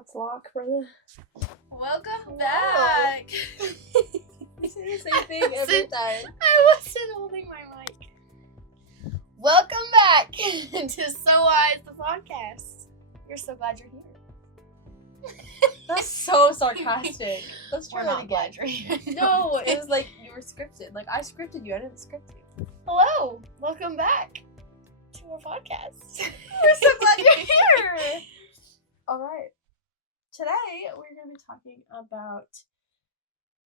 That's lock, brother. Welcome back. You say the same thing every time. I wasn't holding my mic. Welcome back to So Wise, the podcast. We're so glad you're here. That's so sarcastic. Let's try We're that not again. glad you're here. No, it was like you were scripted. Like I scripted you. I didn't script you. Hello. Welcome back to our podcast. We're so glad you're here. All right. Today we're going to be talking about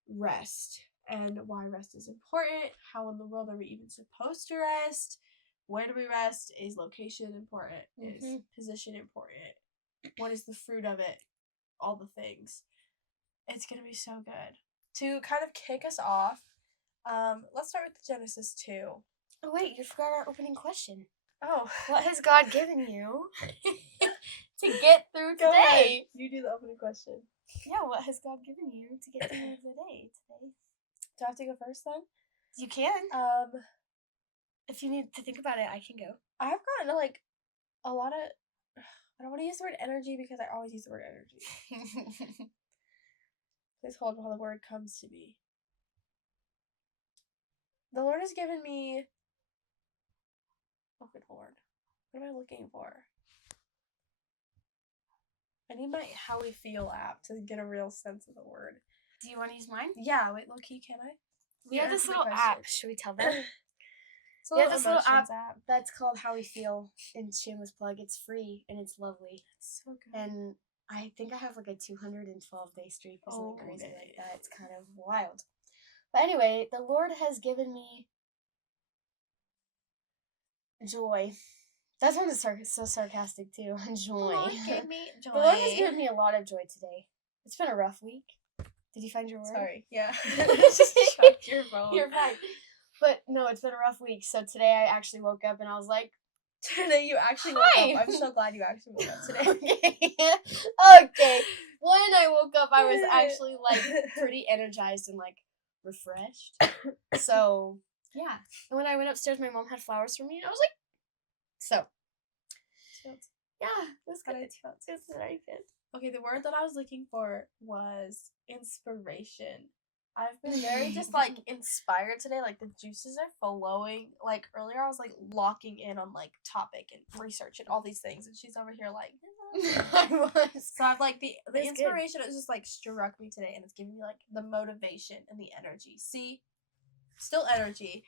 rest and why rest is important. How in the world are we even supposed to rest? Where do we rest? Is location important? Is position important? What is the fruit of it? All the things. It's going to be so good. To kind of kick us off, let's start with Genesis 2. Oh, wait, you forgot our opening question. Oh. What has God given you to get through Go ahead. today? You do the opening question. Yeah, what has God given you to get through the day today? Do I have to go first then? You can. Um, If you need to think about it, I can go. I've gotten like a lot of. I don't want to use the word energy because I always use the word energy. Please hold while the word comes to me. The Lord has given me. Oh, good Lord. What am I looking for? I need my How We Feel app to get a real sense of the word. Do you want to use mine? Yeah, wait, low-key, can I? We have this Answer the little question. app. Should we tell them? It's a We have little this little emotions app. That's called How We Feel in Shameless Plug. It's free and it's lovely. It's so good. And I think I have like a 212-day streak or something crazy like that. It's kind of wild. But anyway, the Lord has given me joy. That's one that's so sarcastic too. Joy. The Lord gave me joy. The Lord has given me a lot of joy today. It's been a rough week. Did you find your word? Sorry. Yeah. Just chucked your phone. You're fine. But no, it's been a rough week. So today I actually woke up and I was like, Today you actually woke Hi. up. I'm so glad you actually woke up today. Okay. When I woke up, I was actually like pretty energized and like refreshed. So yeah. And when I went upstairs, my mom had flowers for me, and I was like, so. Yeah, it was good. It was very good. Okay, the word that I was looking for was inspiration. I've been very just like inspired today. Like the juices are flowing. Like earlier I was like locking in on like topic and research and all these things, and she's over here like I was. so I've like the That's inspiration has just like struck me today, and it's giving me like the motivation and the energy. See, still energy.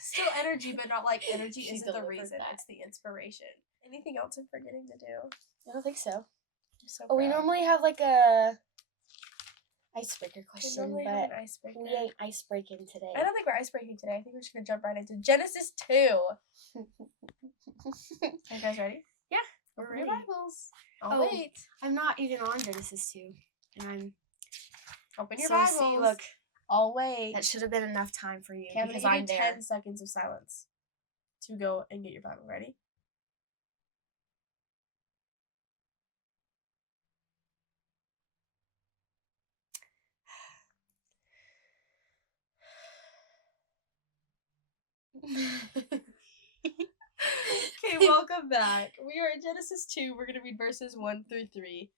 Still energy, but not like energy She isn't the delivered reason. that. It's the inspiration. Anything else I'm forgetting to do? I don't think so. I'm so We proud. normally have like a icebreaker We question, normally but have an icebreaker. we ain't ice breaking today. I don't think we're ice breaking today. I think we're just gonna jump right into Genesis 2. Are you guys ready? Yeah, Open we're your ready. Bibles. I'll Oh. wait. I'm not even on Genesis 2, and I'm Open your so Bibles. see, look, I'll wait. that should have been enough time for you Okay, I'm because gonna I'm give you there. 10 seconds of silence to go and get your Bible. Ready? Okay, welcome back. We are in Genesis 2. We're going to read verses 1 through 3.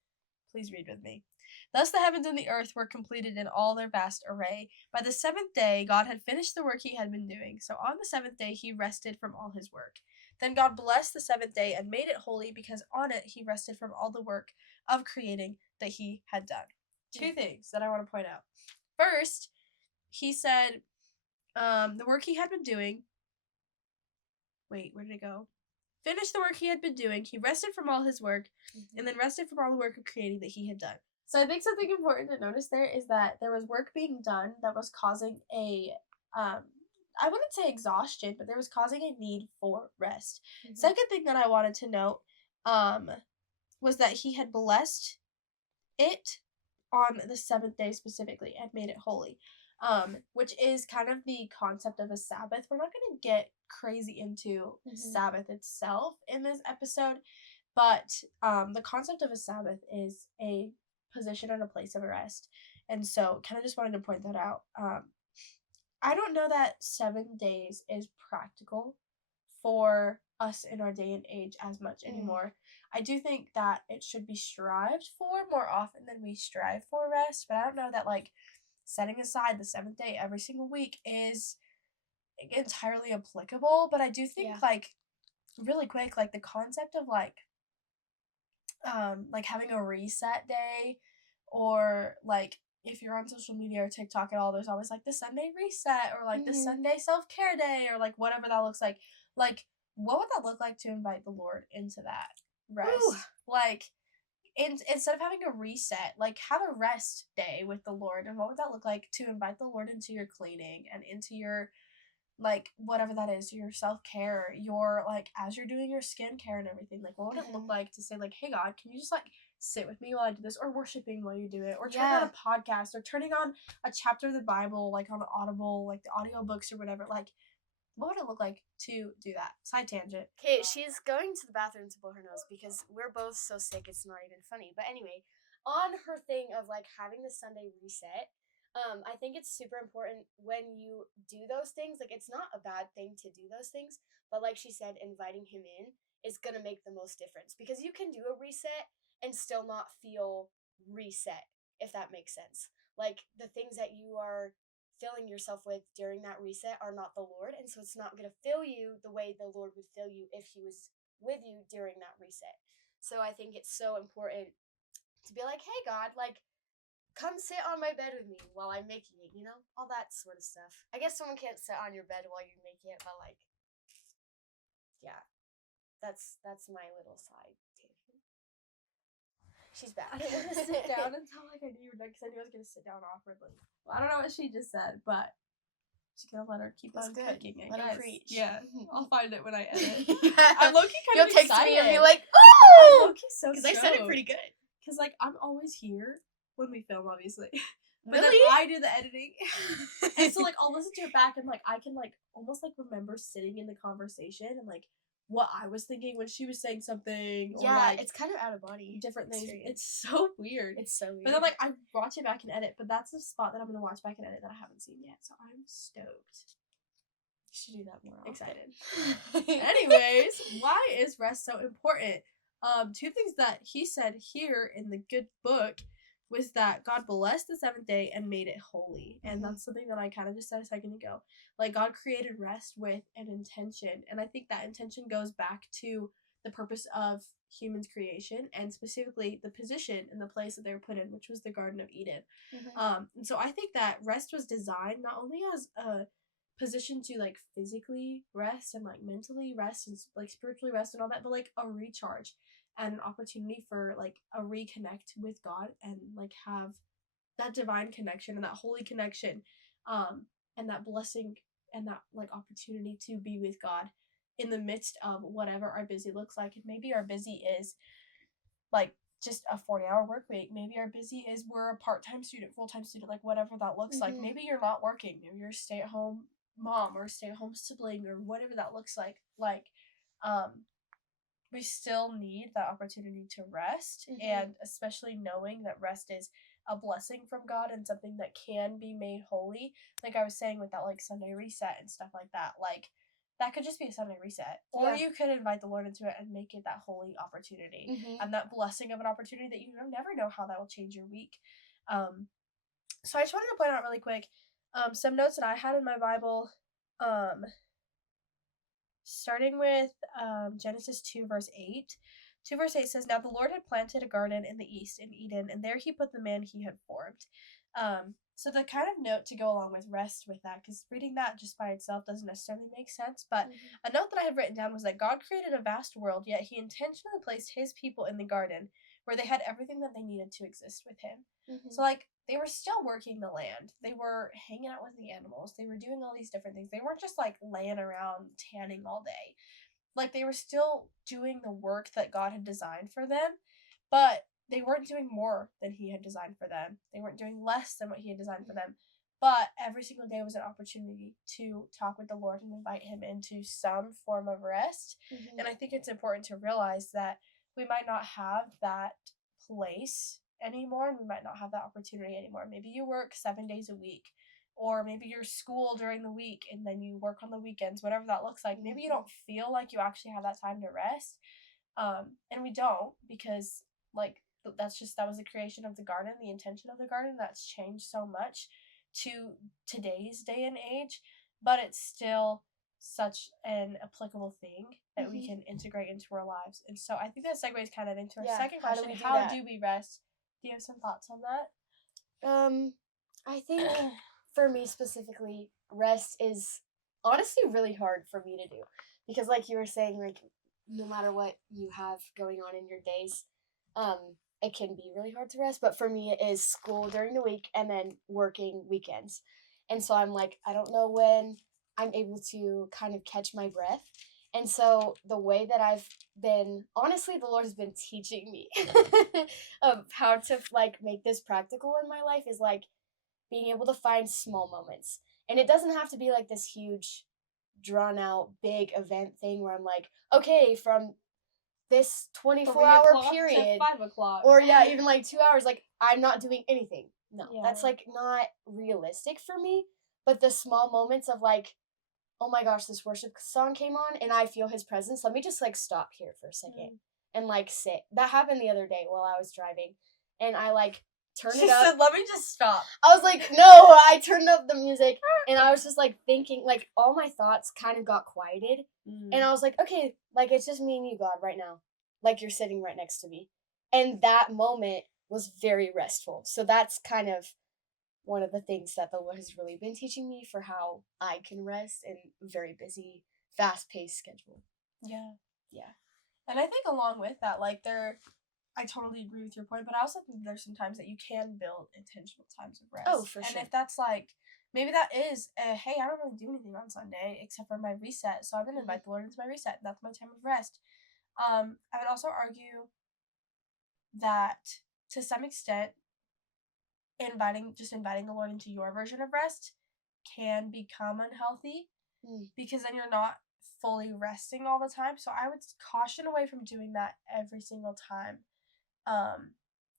Please read with me. Thus the heavens and the earth were completed in all their vast array. By the seventh day, God had finished the work he had been doing. So on the seventh day, he rested from all his work. Then God blessed the seventh day and made it holy because on it he rested from all the work of creating that he had done. Two things that I want to point out. First, he said the work he had been doing. Wait, where did it go? Finished the work he had been doing. He rested from all his work, and then rested from all the work of creating that he had done. So I think something important to notice there is that there was work being done that was causing a, I wouldn't say exhaustion, but there was causing a need for rest. Second thing that I wanted to note, was that he had blessed it on the seventh day specifically and made it holy. Which is kind of the concept of a Sabbath. We're not going to get crazy into Sabbath itself in this episode, but the concept of a Sabbath is a position and a place of rest. And so kind of just wanted to point that out. I don't know that 7 days is practical for us in our day and age as much anymore. I do think that it should be strived for more often than we strive for rest, but I don't know that like setting aside the seventh day every single week is entirely applicable. But I do think Yeah. like really quick, like the concept of like having a reset day, or like if you're on social media or TikTok at all, there's always like the Sunday reset or like the Mhm. Sunday self-care day or like whatever that looks like. Like what would that look like to invite the Lord into that rest? Ooh. Like instead of having a reset, like have a rest day with the Lord. And what would that look like to invite the Lord into your cleaning and into your like whatever that is, your self-care, your like as you're doing your skincare and everything, like what would it look Mhm. like to say like, hey God, can you just like sit with me while I do this, or worshiping while you do it, or turning on Yeah. a podcast, or turning on a chapter of the Bible like on Audible, like the audiobooks or whatever. Like what would it look like to do that? Side tangent. Okay, she's going to the bathroom to blow her nose because we're both so sick it's not even funny. But anyway, on her thing of like having the Sunday reset, I think it's super important when you do those things. Like it's not a bad thing to do those things, but like she said, inviting him in is gonna make the most difference because you can do a reset and still not feel reset, if that makes sense. Like the things that you are filling yourself with during that reset are not the Lord, and so it's not going to fill you the way the Lord would fill you if he was with you during that reset. So I think it's so important to be like, hey God, like come sit on my bed with me while I'm making it, you know? All that sort of stuff. I guess someone can't sit on your bed while you're making it, but like yeah. That's my little side tangent. She's back. I didn't want to sit down until like I knew you were done because I knew I was gonna sit down awkwardly. Well, I don't know what she just said, but just gonna let her keep That's on good. cooking it. Let her Guys, preach. yeah, I'll find it when I edit. Yeah. I'm low-key kind You'll of text excited. me and be like, I'm oh! low-key so Because I said it pretty good. Because like I'm always here when we film, obviously. But Really? then I do the editing. And so like I'll listen to it back and like I can like almost like remember sitting in the conversation and like what I was thinking when she was saying something, or Yeah, like it's kind of out of body. different things. Experience. It's so weird. It's so weird. But then like I watch it back and edit, but that's the spot that I'm gonna watch back and edit that I haven't seen yet. So I'm stoked. should do that more often. Excited. Anyways, why is rest so important? Two things that he said here in the good book was that God blessed the seventh day and made it holy. And that's something that I kind of just said a second ago. Like God created rest with an intention. And I think that intention goes back to the purpose of humans' creation, and specifically the position and the place that they were put in, which was the Garden of Eden. And so I think that rest was designed not only as a position to like physically rest and like mentally rest and like spiritually rest and all that, but like a recharge and an opportunity for like a reconnect with God and like have that divine connection and that holy connection, and that blessing and that like opportunity to be with God in the midst of whatever our busy looks like. And maybe our busy is like just a 40-hour work week. Maybe our busy is we're a part-time student, full-time student, like whatever that looks like. Maybe you're not working. Maybe you're a stay-at-home mom or a stay-at-home sibling or whatever that looks like. We still need that opportunity to rest, and especially knowing that rest is a blessing from God and something that can be made holy. Like I was saying with that like Sunday reset and stuff like that. Like that could just be a Sunday reset. Or you could invite the Lord into it and make it that holy opportunity and that blessing of an opportunity that you never know how that will change your week. So I just wanted to point out really quick some notes that I had in my Bible. Starting with Genesis 2, verse 8. 2 verse 8 says, now the Lord had planted a garden in the east in Eden, and there he put the man he had formed. So the kind of note to go along with rest with that, because reading that just by itself doesn't necessarily make sense, but a note that I had written down was that God created a vast world, yet he intentionally placed his people in the garden where they had everything that they needed to exist with him. So like they were still working the land. They were hanging out with the animals. They were doing all these different things. They weren't just like laying around tanning all day. Like they were still doing the work that God had designed for them, but they weren't doing more than he had designed for them. They weren't doing less than what he had designed for them. But every single day was an opportunity to talk with the Lord and invite him into some form of rest. And I think it's important to realize that we might not have that place anymore. We might not have that opportunity anymore. Maybe you work 7 days a week, or maybe you're school during the week and then you work on the weekends, whatever that looks like. Maybe you don't feel like you actually have that time to rest. And we don't, because like that was the creation of the garden, the intention of the garden. That's changed so much to today's day and age, but it's still such an applicable thing that we can integrate into our lives. And so I think that segues kind of into our second how do question. we do How that? do we rest? Do you have some thoughts on that? I think for me specifically, rest is honestly really hard for me to do because, like you were saying, like no matter what you have going on in your days, it can be really hard to rest. But for me, it is school during the week and then working weekends, and so I'm like, I don't know when I'm able to kind of catch my breath. And so the way that I've been, honestly, the Lord has been teaching me of how to like make this practical in my life is like being able to find small moments. And it doesn't have to be like this huge, drawn out, big event thing where I'm like, okay, from this 24-hour period, 5 o'clock. or yeah, even like 2 hours, like I'm not doing anything. No, Yeah. that's like not realistic for me. But the small moments of like, oh my gosh, this worship song came on and I feel his presence. Let me just like stop here for a second and like sit. That happened the other day while I was driving. And I like turned She it up. said, "Let me just stop." I was like, no, I turned up the music and I was just like thinking, like all my thoughts kind of got quieted. And I was like, okay, like it's just me and you, God, right now. Like you're sitting right next to me. And that moment was very restful. So that's kind of one of the things that the Lord has really been teaching me for how I can rest in a very busy, fast-paced schedule. Yeah. Yeah. And I think along with that, like I totally agree with your point, but I also think there's some times that you can build intentional times of rest. Oh, for sure. And if that's like, maybe that is, hey, I don't really do anything on Sunday except for my reset, so I'm going to invite the Lord into my reset, and that's my time of rest. I would also argue that to some extent, inviting the Lord into your version of rest can become unhealthy because then you're not fully resting all the time. So I would caution away from doing that every single time.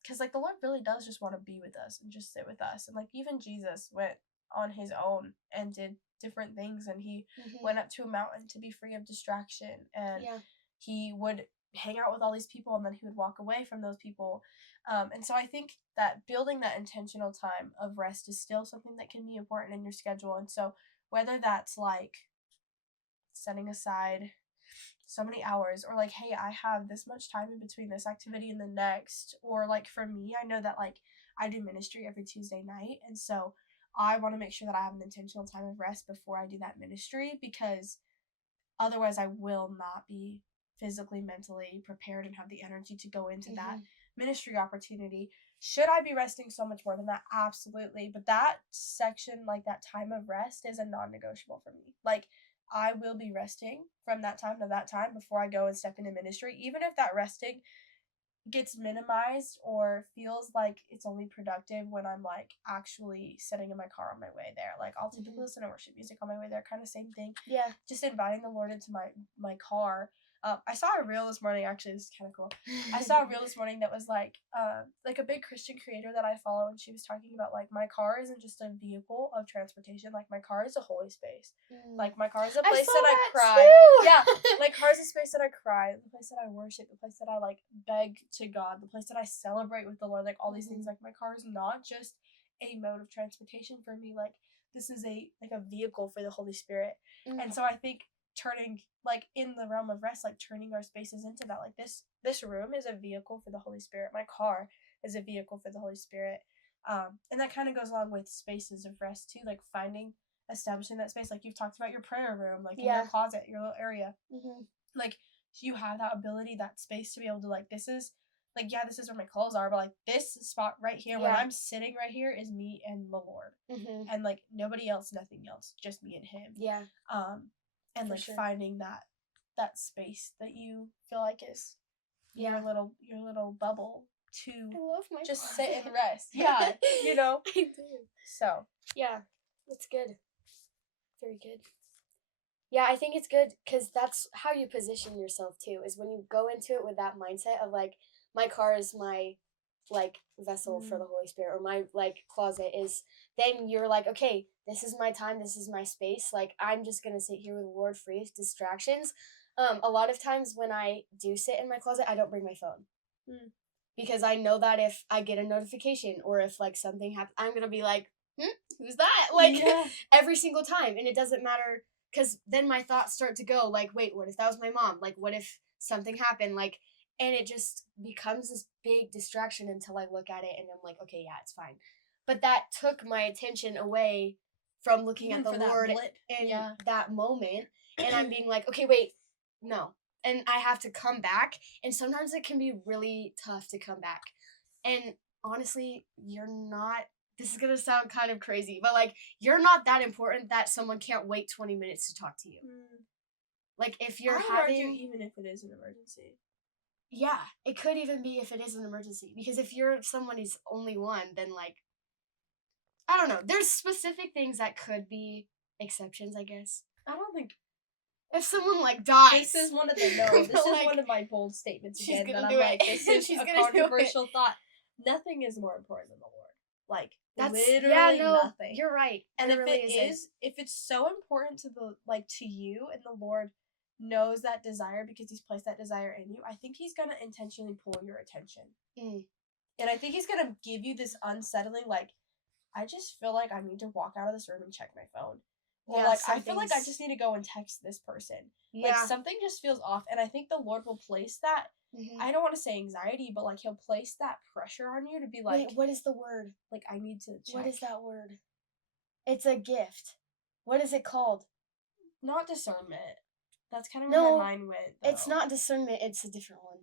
Because like the Lord really does just want to be with us and just sit with us. And like even Jesus went on his own and did different things, and he went up to a mountain to be free of distraction, and he would hang out with all these people, and then he would walk away from those people. And so I think that building that intentional time of rest is still something that can be important in your schedule. And so whether that's like setting aside so many hours, or like, hey, I have this much time in between this activity and the next, or like for me, I know that like I do ministry every Tuesday night, and so I want to make sure that I have an intentional time of rest before I do that ministry, because otherwise I will not be physically, mentally prepared and have the energy to go into that ministry opportunity. Should I be resting so much more than that? Absolutely. But that section, like that time of rest, is a non-negotiable for me. Like I will be resting from that time to that time before I go and step into ministry, even if that resting gets minimized or feels like it's only productive when I'm like actually sitting in my car on my way there. Like I'll typically listen to worship music on my way there, kind of same thing. Yeah. Just inviting the Lord into my car. I saw a reel this morning, actually, this is kind of cool. I saw a reel this morning that was like a big Christian creator that I follow, and she was talking about like my car isn't just a vehicle of transportation, like my car is a holy space. Like my car is a place that I cry. Too. Yeah, my car is a space that I cry, the place that I worship, the place that I like beg to God, the place that I celebrate with the Lord, like all these things. Like my car is not just a mode of transportation for me, like this is a vehicle for the Holy Spirit. And so I think turning like in the realm of rest, like turning our spaces into that, like this room is a vehicle for the Holy Spirit, my car is a vehicle for the Holy Spirit, and that kind of goes along with spaces of rest too, like establishing that space, like you've talked about your prayer room, like in your closet, your little area, like you have that ability, that space to be able to like, this is like, yeah, this is where my clothes are, but like this spot right here when I'm sitting right here is me and the Lord, and like nobody else, nothing else, just me and him. And for like finding that space that you feel like is your little bubble to just sit and rest. Yeah, you know. I do. So yeah, that's good. Very good. Yeah, I think it's good because that's how you position yourself too, is when you go into it with that mindset of like, my car is my like vessel for the Holy Spirit, or my like closet is, then you're like, okay, this is my time, this is my space, like I'm just gonna sit here with the Lord, free of distractions. A lot of times when I do sit in my closet, I don't bring my phone. Mm. Because I know that if I get a notification or if like something happens, I'm gonna be like, who's that? Like Yeah. every single time. And it doesn't matter because then my thoughts start to go like, wait, what if that was my mom? Like, what if something happened? Like, and it just becomes this big distraction until I look at it and I'm like, okay, yeah, it's fine. But that took my attention away from looking Even at the for that Lord blip. in Yeah. that moment. And I'm being like, okay, wait, no. And I have to come back. And sometimes it can be really tough to come back. And honestly, you're not, this is going to sound kind of crazy, but like, you're not that important that someone can't wait 20 minutes to talk to you. Like, if you're I would argue even if it is an emergency. Yeah, it could even be if it is an emergency. Because if you're somebody's only one, then like, I don't know. There's specific things that could be exceptions, I guess. I don't think if someone like dies. This is one of the no. This is Like, one of my bold statements she's again. gonna That do I'm it. like, this is She's a gonna do it. controversial thought. Nothing is more important than the Lord. Like That's literally yeah, no, nothing. You're right. And There if really it isn't. is, if it's so important to the like to you, and the Lord knows that desire because He's placed that desire in you, I think He's gonna intentionally pull your attention. And I think He's gonna give you this unsettling, like, I just feel like I need to walk out of this room and check my phone. Or Yeah, like I feel something's- like I just need to go and text this person. Yeah. Like something just feels off, and I think the Lord will place that. I don't want to say anxiety, but like He'll place that pressure on you to be like, Wait, what is the word? like I need to check. What is that word? It's a gift. What is it called? Not discernment. That's kind of No, where my mind went. Though. It's not discernment. It's a different one.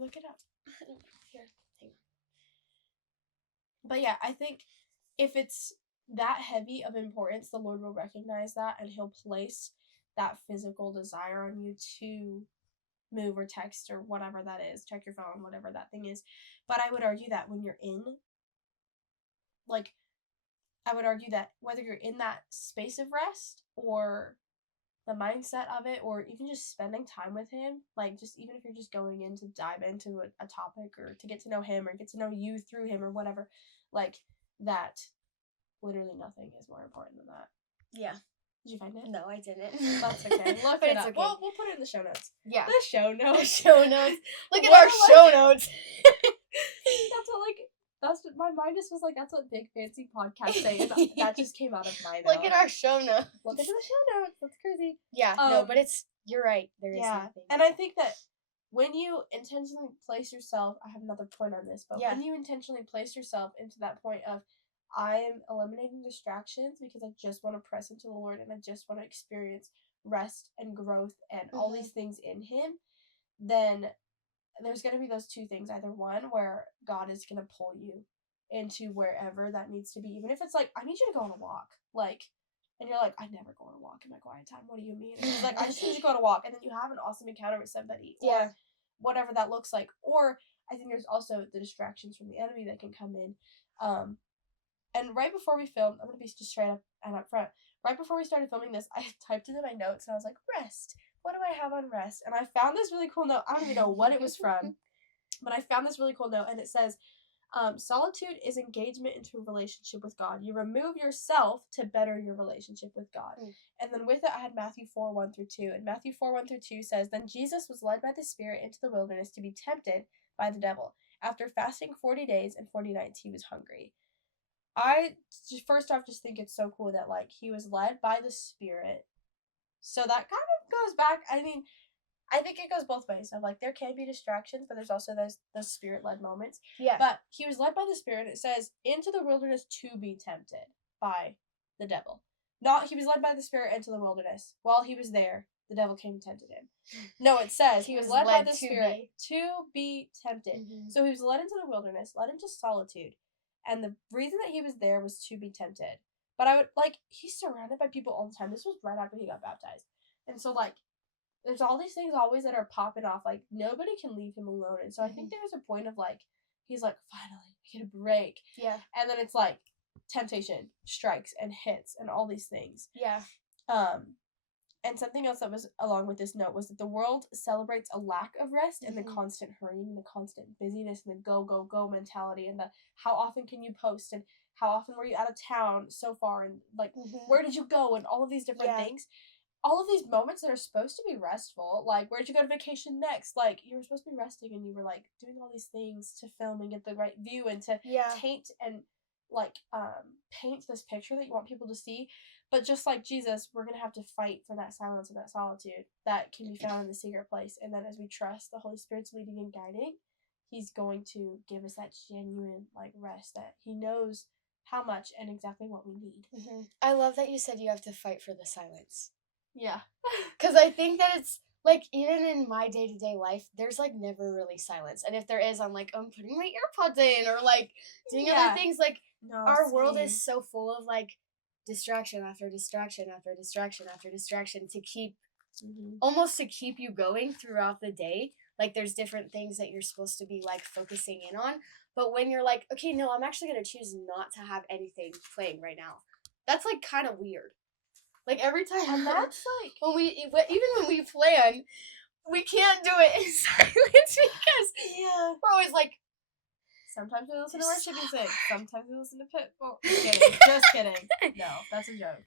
Look it up. Here, hang on. But yeah, I think if it's that heavy of importance, the Lord will recognize that, and He'll place that physical desire on you to move or text or whatever that is, check your phone, whatever that thing is. But I would argue that when you're in, like, I would argue that whether you're in that space of rest or the mindset of it, or even just spending time with Him, like, just even if you're just going in to dive into a topic or to get to know Him or get to know you through Him or whatever, like, that literally nothing is more important than that. Yeah. Did you find it? No, I didn't. That's okay. Look But it it's up. okay. We'll put it in the show notes. Yeah. The show The notes. show notes. Look at What our am show notes. That's what, like, that's what my mind just was like, that's what big fancy podcasts say. And that just came out of my mouth. Look at our show notes. Look into the show notes. That's crazy. Yeah, no, but you're right. There is Yeah. nothing. And I think that when you intentionally place yourself, I have another point on this, but when you intentionally place yourself into that point of, I am eliminating distractions because I just want to press into the Lord and I just want to experience rest and growth and all these things in Him, then there's going to be those two things. Either one, where God is going to pull you into wherever that needs to be, even if it's like, I need you to go on a walk, like, and you're like, I never go on a walk in my quiet time. What do you mean? And He's like, I just need you to go on a walk, and then you have an awesome encounter with somebody, or whatever that looks like. Or I think there's also the distractions from the enemy that can come in. And right before we filmed, I'm going to be just straight up and up front. Right before we started filming this, I typed into my notes and I was like, rest. What do I have on rest? And I found this really cool note. I don't even know what it was from, but I found this really cool note, and it says, solitude is engagement into a relationship with God. You remove yourself to better your relationship with God. And then with it, I had Matthew 4:1-2. And Matthew 4:1-2 says, Then Jesus was led by the Spirit into the wilderness to be tempted by the devil. After fasting 40 days and 40 nights, he was hungry. I first off just think it's so cool that, like, he was led by the Spirit. So that kind of goes back. I mean, I think it goes both ways. Of like, there can be distractions, but there's also those Spirit-led moments. Yeah. But he was led by the Spirit. It says, into the wilderness to be tempted by the devil. Not, he was led by the Spirit into the wilderness. While he was there, the devil came and tempted him. No, it says he was led by the Spirit to be tempted. So he was led into the wilderness, led into solitude. And the reason that he was there was to be tempted. But I would, like, he's surrounded by people all the time. This was right after he got baptized. And so, like, there's all these things always that are popping off. Like, nobody can leave him alone. And so I think there was a point of, like, he's like, finally, we get a break. Yeah. And then it's like, temptation strikes and hits and all these things. Yeah. And something else that was along with this note was that the world celebrates a lack of rest and the Mhm. constant hurrying and the constant busyness and the go, go, go mentality and the how often can you post and how often were you out of town so far and like Mhm. where did you go and all of these different Yeah. things. All of these moments that are supposed to be restful, like where'd you go to vacation next? Like you were supposed to be resting and you were like doing all these things to film and get the right view and to Yeah. taint and like paint this picture that you want people to see. But just like Jesus, we're gonna have to fight for that silence and that solitude that can be found in the secret place. And then as we trust the Holy Spirit's leading and guiding, He's going to give us that genuine like rest that He knows how much and exactly what we need. Mhm. I love that you said you have to fight for the silence. Yeah. Because I think that it's like even in my day-to-day life, there's like never really silence. And if there is, I'm like, I'm putting my earpods in or like doing Yeah. other things. Like No, our world same. is so full of like distraction after distraction after distraction after distraction to keep almost to keep you going throughout the day. Like there's different things that you're supposed to be like focusing in on. But when you're like, okay, no, I'm actually gonna choose not to have anything playing right now. That's like kind of weird. Like every time, And that's like when even when we plan, we can't do it in silence because yeah. we're always like, Sometimes we listen to There's worship so music. hard. Sometimes we listen to Pitbull. Just kidding. Just kidding. No, that's a joke.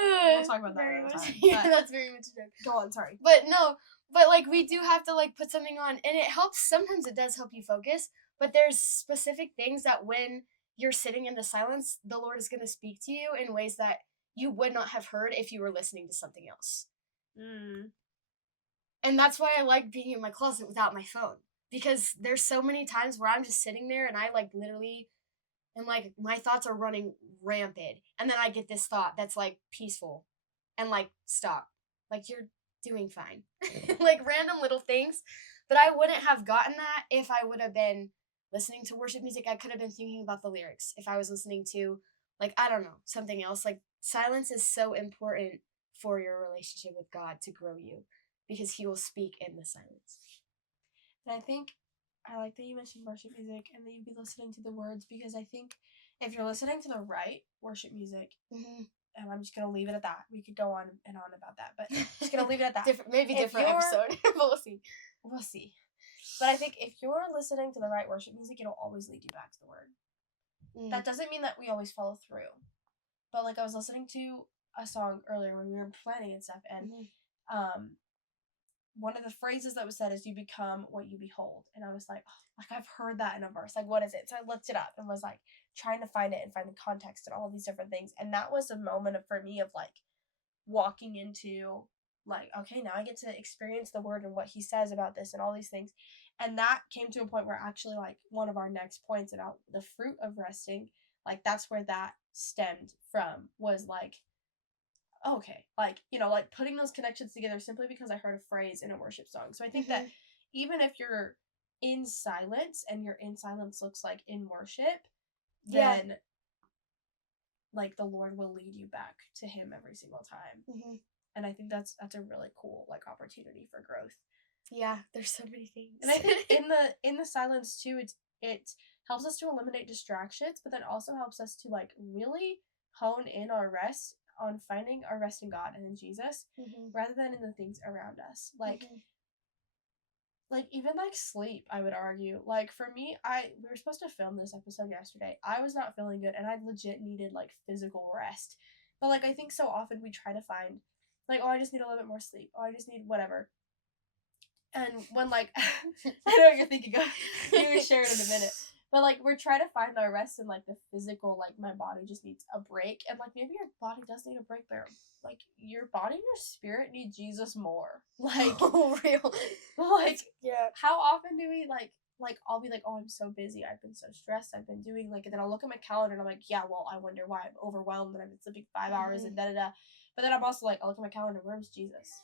We'll talk about that very another much. time, Yeah, but- that's very much a joke. Go on, sorry. But no, but like we do have to like put something on, and it helps. Sometimes it does help you focus, but there's specific things that when you're sitting in the silence, the Lord is going to speak to you in ways that you would not have heard if you were listening to something else. And that's why I like being in my closet without my phone. Because there's so many times where I'm just sitting there and I like literally and like my thoughts are running rampant. And then I get this thought that's like peaceful and like stop. Like you're doing fine. Like random little things. But I wouldn't have gotten that if I would have been listening to worship music. I could have been thinking about the lyrics. If I was listening to like I don't know, something else. Like silence is so important for your relationship with God to grow you because he will speak in the silence. And I think I like that you mentioned worship music and that you'd be listening to the words because I think if you're listening to the right worship music, and I'm just gonna leave it at that. We could go on and on about that, but I'm just gonna leave it at that. Maybe If different you're- episode, but we'll see. We'll see. But I think if you're listening to the right worship music, it'll always lead you back to the word. That doesn't mean that we always follow through. But like I was listening to a song earlier when we were planning and stuff, and one of the phrases that was said is "you become what you behold," and I was like, oh, like I've heard that in a verse. Like, what is it? So I looked it up and was like trying to find it and find the context and all of these different things, and that was a moment for me of like walking into like, okay, now I get to experience the word and what he says about this and all these things. And that came to a point where actually like one of our next points about the fruit of resting, like that's where that stemmed from, was like, okay, like, you know, like putting those connections together simply because I heard a phrase in a worship song. So I think that even if you're in silence and your in silence looks like in worship, then like the Lord will lead you back to him every single time. And I think that's a really cool like opportunity for growth. Yeah, there's so many things. And I think in the silence too, it helps us to eliminate distractions, but then also helps us to like really hone in our rest on finding our rest in God and in Jesus, rather than in the things around us. Like like even like sleep, I would argue. Like for me, we were supposed to film this episode yesterday. I was not feeling good and I legit needed like physical rest. But like I think so often we try to find like, oh, I just need a little bit more sleep. Oh, I just need whatever. And when like I know what you're thinking of. You can share it in a minute. But like we're trying to find our rest in like the physical, like my body just needs a break. And like maybe your body does need a break, but like your body and your spirit need Jesus more. Like real. Like Yeah. how often do we like I'll be like, oh, I'm so busy, I've been so stressed, I've been doing like, and then I'll look at my calendar and I'm like, yeah, well, I wonder why I'm overwhelmed and I've been sleeping 5 hours and da da da. But then I'm also like, I'll look at my calendar, where's Jesus?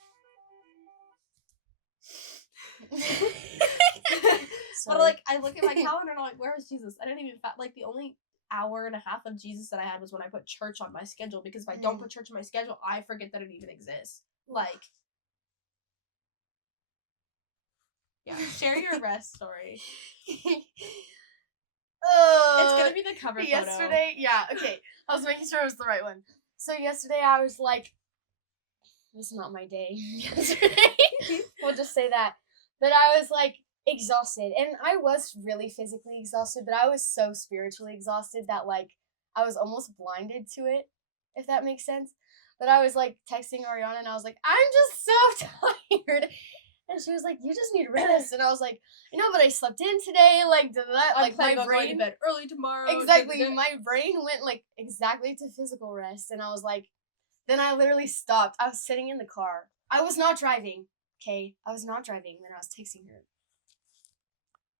But like I look at my calendar and I'm like, where is Jesus? I didn't even like the only hour and a half of Jesus that I had was when I put church on my schedule, because if I don't put church on my schedule, I forget that it even exists. Like, yeah, share your rest story. It's gonna be the cover photo. Yesterday, yeah, okay. I was making sure it was the right one. So yesterday I was like, was not my day yesterday. We'll just say that. But I was like exhausted, and I was really physically exhausted, but I was so spiritually exhausted that like I was almost blinded to it, if that makes sense. But I was like texting Ariana, and I was like, I'm just so tired. And she was like, "You just need rest." And I was like, but I slept in today. Like, I'm like my planning on going to brain. bed early tomorrow. Exactly, my brain went like exactly to physical rest, and I was like, then I literally stopped. I was sitting in the car. I was not driving. Okay, I was not driving when I was texting her.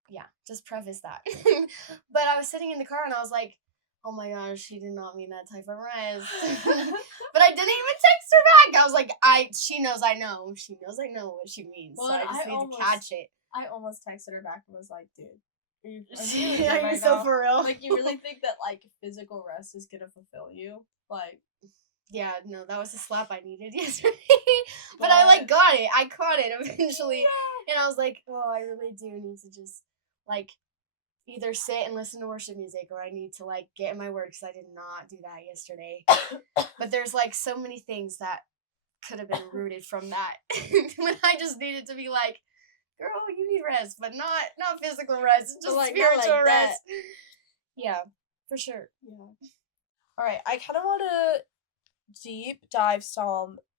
Yeah, just preface that. But I was sitting in the car and I was like, oh my gosh, she did not mean that type of rest. But I didn't even text her back. I was like, she knows I know. She knows I know what she means. Well, so I just need to catch it. I almost texted her back and was like, dude, are you Are you so for real? Like, you really think that like physical rest is gonna fulfill you? Like, yeah, no, that was the slap I needed yesterday. But I like got it. I caught it eventually. Yeah. And I was like, oh, I really do need to just like either sit and listen to worship music, or I need to like get in my word, because I did not do that yesterday. But there's like so many things that could have been rooted from that. When I just needed to be like, girl, you need rest, but not physical rest, just like, spiritual like rest. Yeah, for sure. Yeah. All right, I kind of want to deep dive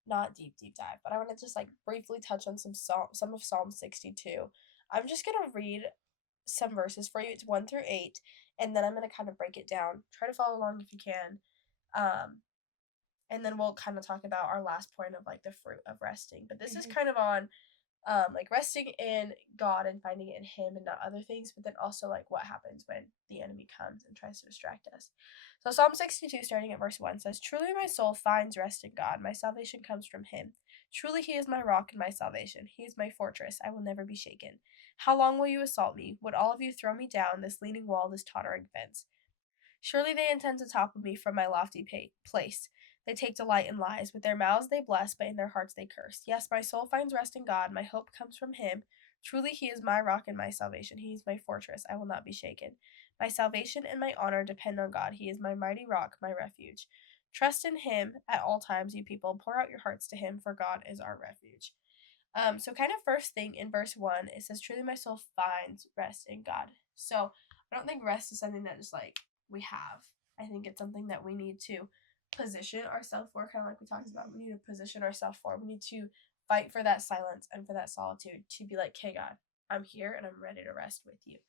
not deep dive, but I want to just like briefly touch on some of Psalm 62. I'm just gonna read some verses for you. It's 1 through 8, and then I'm gonna kind of break it down. Try to follow along if you can. And then we'll kind of talk about our last point of like the fruit of resting. But this is kind of on like resting in God and finding it in Him and not other things, but then also like what happens when the enemy comes and tries to distract us. So Psalm 62 starting at verse 1 says, "Truly my soul finds rest in God. My salvation comes from Him. Truly He is my rock and my salvation. He is my fortress. I will never be shaken. How long will you assault me? Would all of you throw me down, this leaning wall, this tottering fence? Surely they intend to topple me from my lofty place. They take delight in lies. With their mouths they bless, but in their hearts they curse. Yes, my soul finds rest in God. My hope comes from Him. Truly He is my rock and my salvation. He is my fortress. I will not be shaken. My salvation and my honor depend on God. He is my mighty rock, my refuge. Trust in Him at all times, you people. Pour out your hearts to Him, for God is our refuge." So kind of first thing in verse 1, it says, "Truly my soul finds rest in God." So I don't think rest is something that just like we have. I think it's something that we need to position ourselves for, kind of like we talked about. We need to position ourselves for. We need to fight for that silence and for that solitude, to be like, "Hey God, I'm here and I'm ready to rest with you."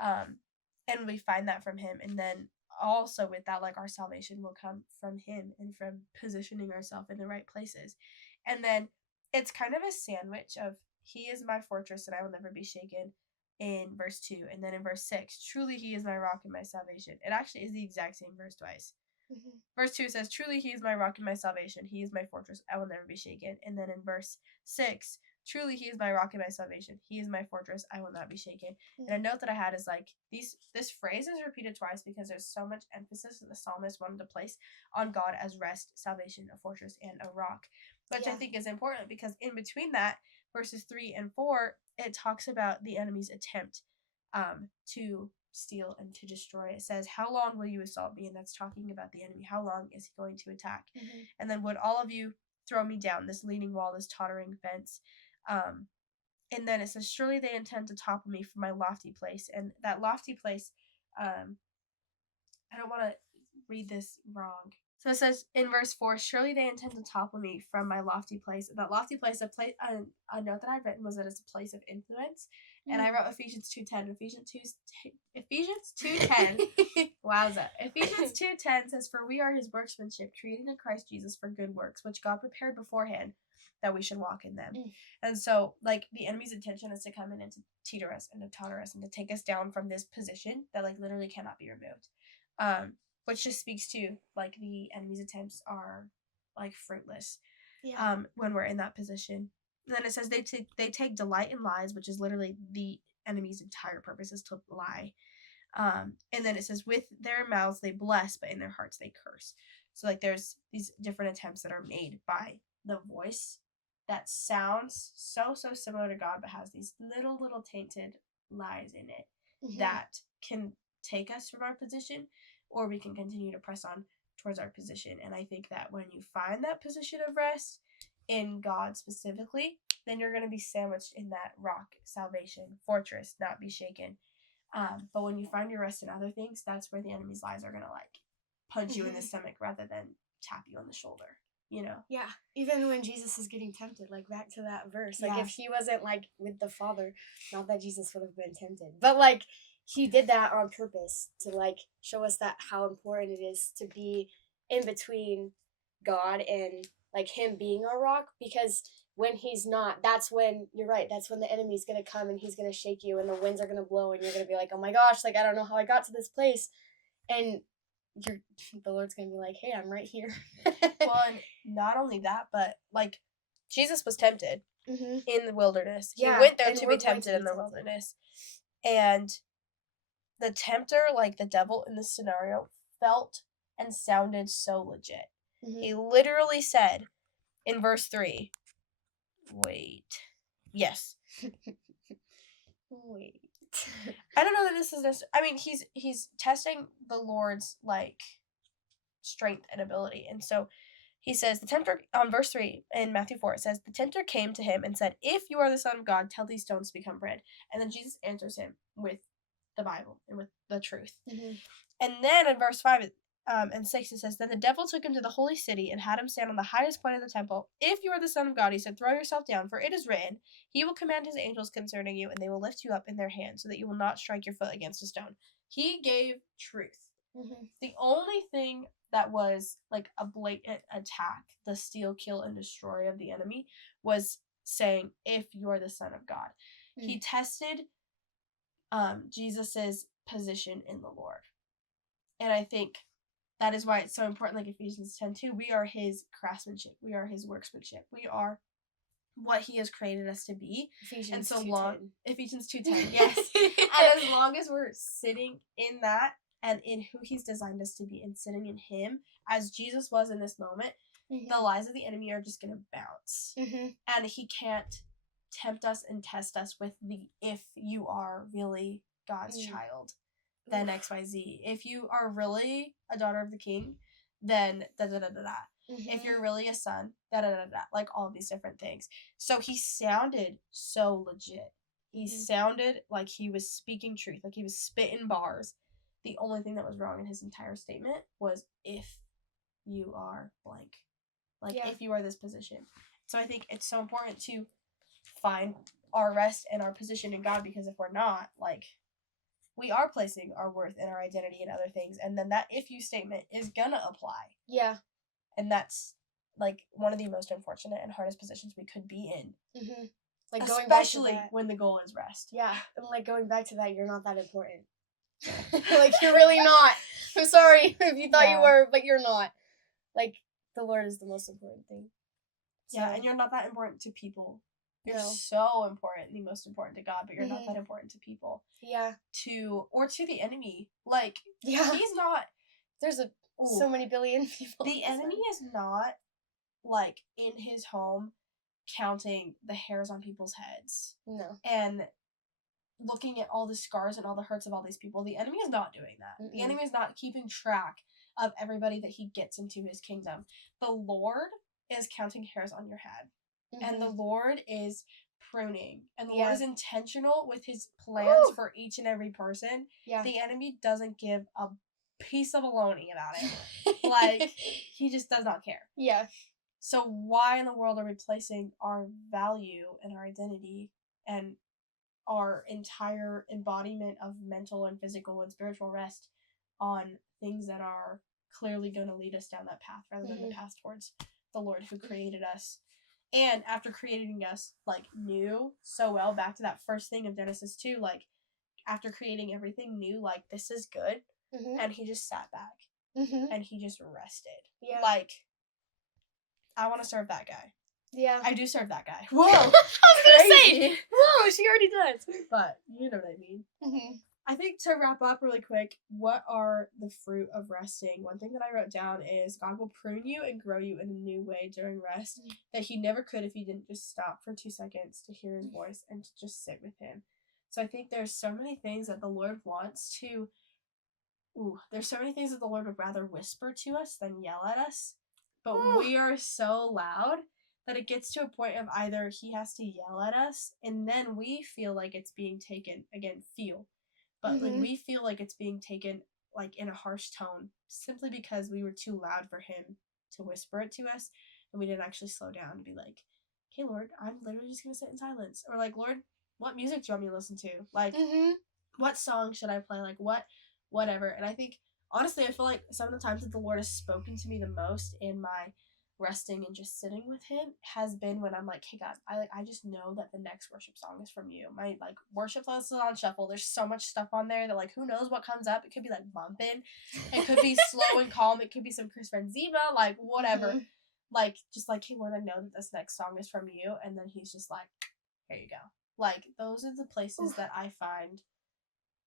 And we find that from Him, and then also with that, like, our salvation will come from Him and from positioning ourselves in the right places. And then it's kind of a sandwich of He is my fortress and I will never be shaken in verse 2, and then in verse 6, "Truly He is my rock and my salvation." It actually is the exact same verse twice. Verse 2 says, "Truly He is my rock and my salvation. He is my fortress. I will never be shaken." And then in verse 6, "Truly He is my rock and my salvation. He is my fortress. I will not be shaken." And a note that I had is like, this phrase is repeated twice because there's so much emphasis that the psalmist wanted to place on God as rest, salvation, a fortress, and a rock, which I think is important, because in between that, verses 3 and 4, it talks about the enemy's attempt to steal and to destroy. It says, "How long will you assault me?" And that's talking about the enemy. How long is he going to attack? And then, "Would all of you throw me down, this leaning wall, this tottering fence?" And then it says, "Surely they intend to topple me from my lofty place." And that lofty place, I don't want to read this wrong. So it says in verse 4, "Surely they intend to topple me from my lofty place." And that lofty place, a note that I've written was that it's a place of influence. And I wrote Ephesians 2:10. Ephesians 2:10. Wowza. Ephesians 2:10 says, "For we are His workmanship, created in Christ Jesus for good works, which God prepared beforehand that we should walk in them." And so, like, the enemy's intention is to come in and to teeter us and to totter us and to take us down from this position that, like, literally cannot be removed. Which just speaks to, like, the enemy's attempts are, like, fruitless when we're in that position. And then it says they take delight in lies, which is literally the enemy's entire purpose is to lie. And then it says, "With their mouths they bless, but in their hearts they curse." So, like, there's these different attempts that are made by the voice that sounds so similar to God, but has these little tainted lies in it that can take us from our position, or we can continue to press on towards our position. And I think that when you find that position of rest, in God specifically, then you're going to be sandwiched in that rock salvation fortress, not be shaken. But when you find your rest in other things, that's where the enemy's lies are going to like punch you in the stomach rather than tap you on the shoulder, you know? Yeah, even when Jesus is getting tempted, like back to that verse. Like Yeah. if he wasn't like with the Father, not that Jesus would have been tempted, but like he did that on purpose to like show us that how important it is to be in between God and like him being our rock, because when he's not, that's when you're right, that's when the enemy's gonna come and he's gonna shake you and the winds are gonna blow and you're gonna be like, oh my gosh, like I don't know how I got to this place. And you're the Lord's gonna be like, hey, I'm right here. Well, and not only that, but like Jesus was tempted in the wilderness. Yeah, He went there and to we're be going to tempted be in the tempted. wilderness. And the tempter, like the devil in this scenario, felt and sounded so legit. He literally said in verse 3, wait. Yes. Wait. I don't know that this is I mean, he's testing the Lord's like strength and ability. And so he says, the tempter, on verse 3 in Matthew 4, it says, the tempter came to him and said, if you are the Son of God, tell these stones to become bread. And then Jesus answers him with the Bible and with the truth. And then in verse 5 and 6, it says, then the devil took him to the holy city and had him stand on the highest point of the temple. If you are the Son of God, he said, throw yourself down, for it is written, he will command his angels concerning you, and they will lift you up in their hands, so that you will not strike your foot against a stone. He gave truth. The only thing that was like a blatant attack, the steal, kill, and destroy of the enemy, was saying, if you're the Son of God. He tested Jesus's position in the Lord. And I think that is why it's so important, like Ephesians 10:2, we are his craftsmanship. We are his workmanship. We are what he has created us to be. Ephesians 2:10, yes. And as long as we're sitting in that and in who he's designed us to be and sitting in him, as Jesus was in this moment, the lies of the enemy are just going to bounce. And he can't tempt us and test us with the, if you are really God's child, then XYZ. If you are really a daughter of the king, then da-da-da-da-da. If you're really a son, da-da-da-da. Like all of these different things. So he sounded so legit. He sounded like he was speaking truth, like he was spitting bars. The only thing that was wrong in his entire statement was, if you are blank. Like, if you are this position. So I think it's so important to find our rest and our position in God, because if we're not, like, we are placing our worth and our identity in other things, and then that if you statement is gonna apply. Yeah. And that's like one of the most unfortunate and hardest positions we could be in. Like especially going back to that, when the goal is rest. Yeah, and like going back to that, you're not that important. Like you're really not. I'm sorry if you thought you were, but you're not. Like the Lord is the most important thing. So. Yeah, and you're not that important to people. You're so important, the most important to God, but you're not that important to people. Yeah. Or to the enemy. Like, he's not. There's so many billion people. The enemy is not, like, in his home counting the hairs on people's heads. No. And looking at all the scars and all the hurts of all these people. The enemy is not doing that. The enemy is not keeping track of everybody that he gets into his kingdom. The Lord is counting hairs on your head. And the Lord is pruning. And the Lord is intentional with his plans for each and every person. Yeah. The enemy doesn't give a piece of baloney about it. Like, he just does not care. Yeah. So why in the world are we placing our value and our identity and our entire embodiment of mental and physical and spiritual rest on things that are clearly going to lead us down that path rather than the path towards the Lord who created us? And after creating us, like, new so well, back to that first thing of Genesis 2, like, after creating everything new, like, this is good. And he just sat back. And he just rested. Yeah. Like, I want to serve that guy. Yeah. I do serve that guy. Whoa! I was going to say, whoa, she already does. But, you know what I mean. I think to wrap up really quick, what are the fruit of resting? One thing that I wrote down is God will prune you and grow you in a new way during rest that he never could if you didn't just stop for 2 seconds to hear his voice and to just sit with him. So I think there's so many things that the Lord wants to... there's so many things that the Lord would rather whisper to us than yell at us. But we are so loud that it gets to a point of either he has to yell at us, and then we feel like it's being taken, again, but like Mhm. we feel like it's being taken like in a harsh tone simply because we were too loud for him to whisper it to us, and we didn't actually slow down and be like, okay, Lord, I'm literally just gonna sit in silence. Or like, Lord, what music do you want me to listen to? Like, Mhm. what song should I play? Like, whatever. And I think, honestly, I feel like some of the times that the Lord has spoken to me the most in my resting and just sitting with him has been when I'm like, hey God, I just know that the next worship song is from you. My like worship list is on shuffle. There's so much stuff on there that like who knows what comes up. It could be like bumping. It could be slow and calm. It could be some Chris Benzema, like whatever. Mhm. Like just like, hey Lord, I know that this next song is from you, and then he's just like, here you go. Like those are the places that I find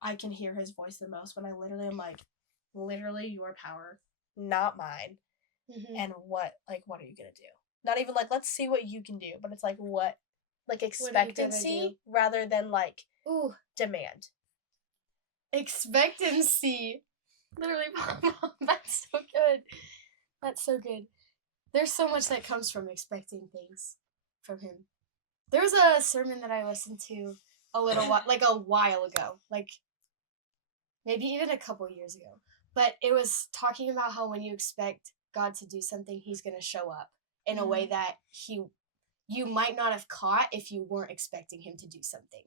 I can hear his voice the most, when I literally am like, literally your power, not mine. Mhm. And what are you gonna do? Not even like, let's see what you can do, but it's like, what, like What are you gonna expectancy do? rather than like Ooh, demand. expectancy. Literally, Mom, that's so good. That's so good. There's so much that comes from expecting things from him. There was a sermon that I listened to a while ago, like maybe even a couple years ago. But it was talking about how when you expect God to do something, he's going to show up in a way that you might not have caught if you weren't expecting him to do something.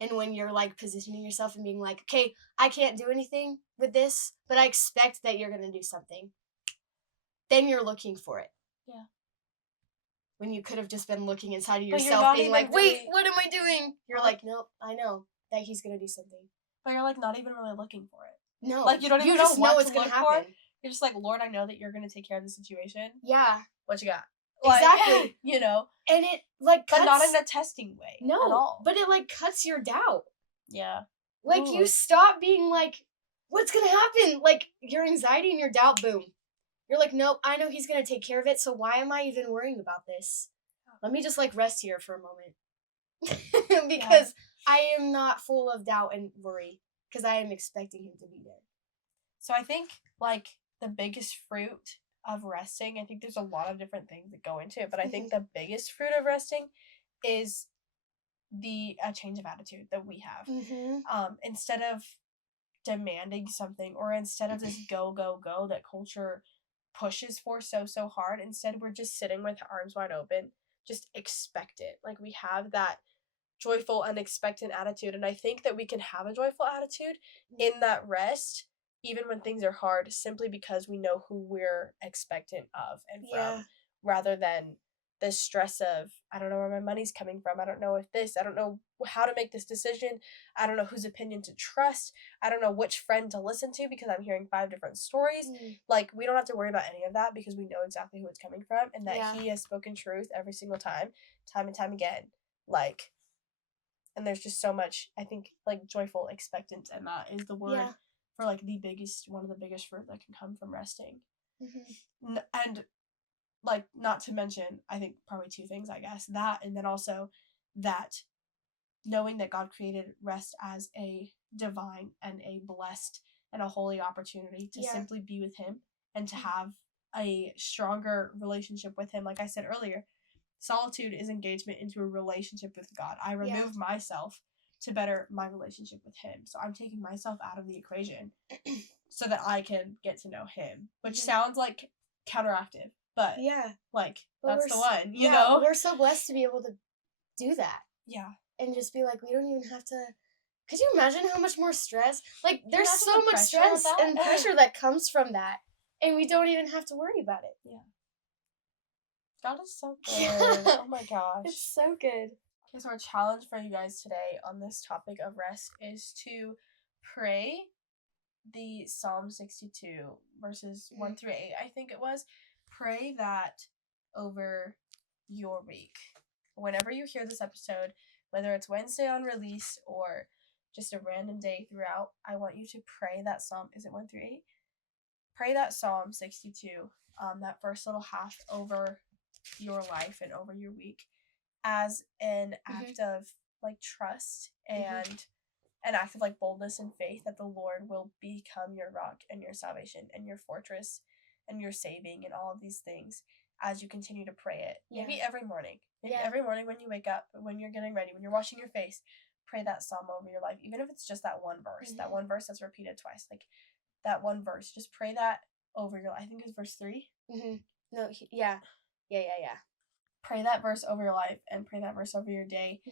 And when you're like positioning yourself and being like, okay, I can't do anything with this, but I expect that you're going to do something, then you're looking for it. Yeah. When you could have just been looking inside of But you're yourself, not being even like, wait, really- what am I doing? You're Well, like, nope, I know that he's going to do something. But you're like not even really looking for it. No. Like you don't even just know what's to going look to happen. for. You're just like, Lord, I know that you're gonna take care of the situation. Yeah. What you got? Exactly. You know. And it like cuts, but not in a testing way. No. At all. But it like cuts your doubt. Yeah. Like you stop being like, what's gonna happen? Like your anxiety and your doubt, boom. You're like, nope, I know he's gonna take care of it, so why am I even worrying about this? Let me just like rest here for a moment. Because I am not full of doubt and worry. Because I am expecting him to be there. So I think like the biggest fruit of resting, I think there's a lot of different things that go into it, but I think the biggest fruit of resting is a change of attitude that we have. Instead of demanding something, or instead of this go go go that culture pushes for so hard, instead we're just sitting with arms wide open, just expect it. Like we have that joyful and expectant attitude, and I think that we can have a joyful attitude in that rest even when things are hard, simply because we know who we're expectant of and from, rather than the stress of, I don't know where my money's coming from, I don't know if this, I don't know how to make this decision, I don't know whose opinion to trust, I don't know which friend to listen to because I'm hearing 5 different stories. Like we don't have to worry about any of that because we know exactly who it's coming from, and that he has spoken truth every single time and time again. Like, and there's just so much, I think, like joyful expectance, and that is the word for like one of the biggest fruit that can come from resting. And like, not to mention, I think probably 2 things, I guess, that, and then also that knowing that God created rest as a divine and a blessed and a holy opportunity to simply be with him and to have a stronger relationship with him. Like I said earlier, solitude is engagement into a relationship with God. I remove myself to better my relationship with him. So I'm taking myself out of the equation so that I can get to know him, which sounds like counteractive, but like that's the one, you know? We're so blessed to be able to do that. Yeah. And just be like, we don't even have to. Could you imagine how much more stress? Like, there's so the much pressure stress of that? and pressure that comes from that. And we don't even have to worry about it. Yeah. God is so good. Oh my gosh. It's so good. Okay, so our challenge for you guys today on this topic of rest is to pray the Psalm 62 verses 1 through 8, I think it was. Pray that over your week. Whenever you hear this episode, whether it's Wednesday on release or just a random day throughout, I want you to pray that Psalm. Is it 1 through 8? Pray that Psalm 62, that first little half, over your life and over your week, as an act of like trust and an act of like boldness and faith that the Lord will become your rock and your salvation and your fortress and your saving and all of these things, as you continue to pray it. Maybe Yeah. every morning. Maybe Yeah. every morning when you wake up, when you're getting ready, when you're washing your face, pray that psalm over your life. Even if it's just that one verse, that Mhm. one verse that's repeated twice. Like that one verse. Just pray that over your life. I think it's verse 3. No, yeah. Yeah. Pray that verse over your life and pray that verse over your day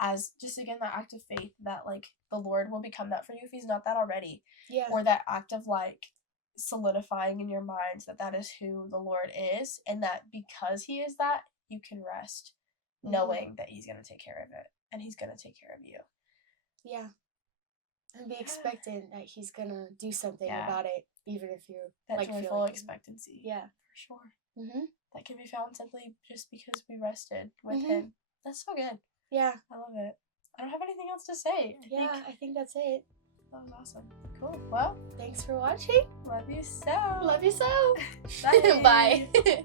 as just again that act of faith that like the Lord will become that for you if he's not that already. Yeah. Or that act of like solidifying in your minds that that is who the Lord is, and that because he is that, you can rest knowing that he's going to take care of it and he's going to take care of you. Yeah. And be expectant that he's gonna do something Yeah. about it, even if you're That like joyful feeling expectancy. Yeah. For sure. Mm-hmm. That can be found simply just because we rested with Mhm. him. That's so good. Yeah. I love it. I don't have anything else to say. I think that's it. That was awesome. Cool. Well, Thanks for watching. love you so. Love you so. Bye. Bye.